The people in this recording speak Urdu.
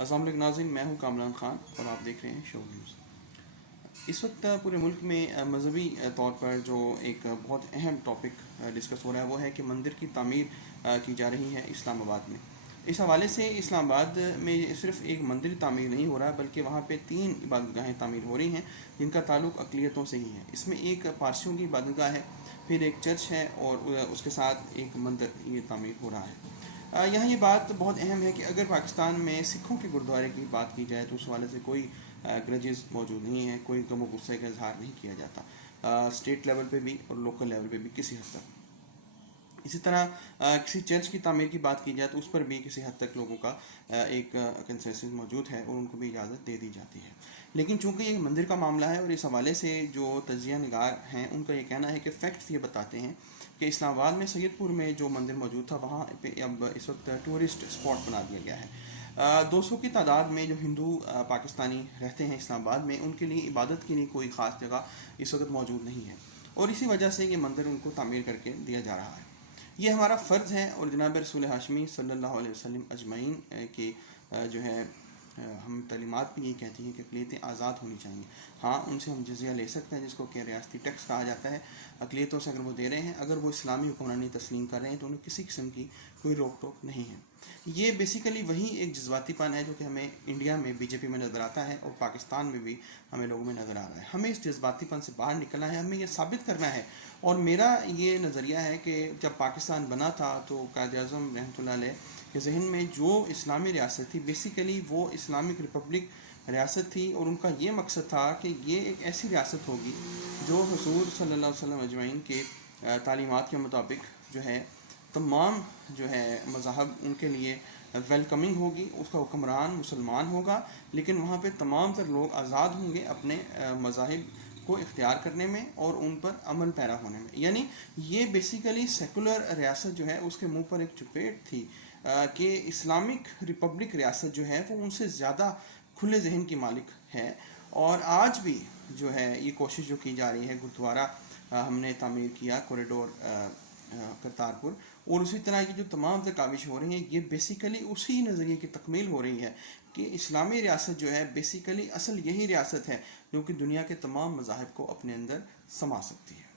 السلام علیکم ناظرین، میں ہوں کامران خان اور آپ دیکھ رہے ہیں شو نیوز۔ اس وقت پورے ملک میں مذہبی طور پر جو ایک بہت اہم ٹاپک ڈسکس ہو رہا ہے وہ ہے کہ مندر کی تعمیر کی جا رہی ہے اسلام آباد میں۔ اس حوالے سے اسلام آباد میں صرف ایک مندر تعمیر نہیں ہو رہا بلکہ وہاں پہ 3 عبادت گاہیں تعمیر ہو رہی ہیں جن کا تعلق اقلیتوں سے ہی ہے۔ اس میں ایک پارسیوں کی عبادت گاہ ہے، پھر ایک چرچ ہے اور اس کے ساتھ ایک مندر یہ تعمیر ہو رہا ہے۔ یہاں یہ بات بہت اہم ہے کہ اگر پاکستان میں سکھوں کے گردوارے کی بات کی جائے تو اس حوالے سے کوئی گرجز موجود نہیں ہے، کوئی غم و غصے کا اظہار نہیں کیا جاتا اسٹیٹ لیول پہ بھی اور لوکل لیول پہ بھی کسی حد تک۔ اسی طرح کسی چرچ کی تعمیر کی بات کی جائے تو اس پر بھی کسی حد تک لوگوں کا ایک کنسنسس موجود ہے اور ان کو بھی اجازت دے دی جاتی ہے۔ لیکن چونکہ یہ مندر کا معاملہ ہے اور اس حوالے سے جو تجزیہ نگار ہیں ان کا یہ کہنا ہے کہ فیکٹس یہ بتاتے ہیں کہ اسلام آباد میں سید پور میں جو مندر موجود تھا وہاں پہ اب اس وقت ٹورسٹ اسپاٹ بنا دیا گیا ہے۔ 200 کی تعداد میں جو ہندو پاکستانی رہتے ہیں اسلام آباد میں، ان کے لیے عبادت کے لیے کوئی خاص جگہ اس وقت موجود نہیں ہے اور اسی وجہ سے یہ مندر ان کو تعمیر کر کے دیا جا رہا ہے۔ یہ ہمارا فرض ہے اور جناب رسول ہاشمی صلی اللہ علیہ وسلم اجمعین کی جو ہے ہم تعلیمات بھی یہی کہتی ہیں کہ اقلیتیں آزاد ہونی چاہیے۔ ہاں، ان سے ہم جزیہ لے سکتے ہیں جس کو کہ ریاستی ٹیکس کہا جاتا ہے، اقلیتوں سے اگر وہ دے رہے ہیں، اگر وہ اسلامی حکمرانی تسلیم کر رہے ہیں تو انہیں کسی قسم کی کوئی روک ٹوک نہیں ہے۔ یہ بیسیکلی وہی ایک جذباتی پن ہے جو کہ ہمیں انڈیا میں بی جے پی میں نظر آتا ہے اور پاکستان میں بھی ہمیں لوگوں میں نظر آ رہا ہے۔ ہمیں اس جذباتی پن سے باہر نکلنا ہے، ہمیں یہ ثابت کرنا ہے اور میرا یہ نظریہ ہے کہ جب پاکستان بنا تھا تو قائد اعظم رحمۃ اللہ علیہ کے ذہن میں جو اسلامی ریاست تھی بیسیکلی وہ اسلامک ریپبلک ریاست تھی اور ان کا یہ مقصد تھا کہ یہ ایک ایسی ریاست ہوگی جو حضور صلی اللہ علیہ وسلم اجمعین کے تعلیمات کے مطابق جو ہے تمام جو ہے مذاہب ان کے لیے ویلکمنگ ہوگی، اس کا حکمران مسلمان ہوگا لیکن وہاں پہ تمام تر لوگ آزاد ہوں گے اپنے مذاہب کو اختیار کرنے میں اور ان پر عمل پیرا ہونے میں۔ یعنی یہ بیسیکلی سیکولر ریاست جو ہے اس کے منہ پر ایک چپیٹ تھی کہ اسلامک ریپبلک ریاست جو ہے وہ ان سے زیادہ کھلے ذہن کی مالک ہے۔ اور آج بھی جو ہے یہ کوشش جو کی جا رہی ہے، گردوارہ ہم نے تعمیر کیا کوریڈور کرتارپور، اور اسی طرح کی جو تمام کاوش ہو رہی ہیں یہ بیسیکلی اسی نظریے کی تکمیل ہو رہی ہے کہ اسلامی ریاست جو ہے بیسیکلی اصل یہی ریاست ہے جو کہ دنیا کے تمام مذاہب کو اپنے اندر سما سکتی ہے۔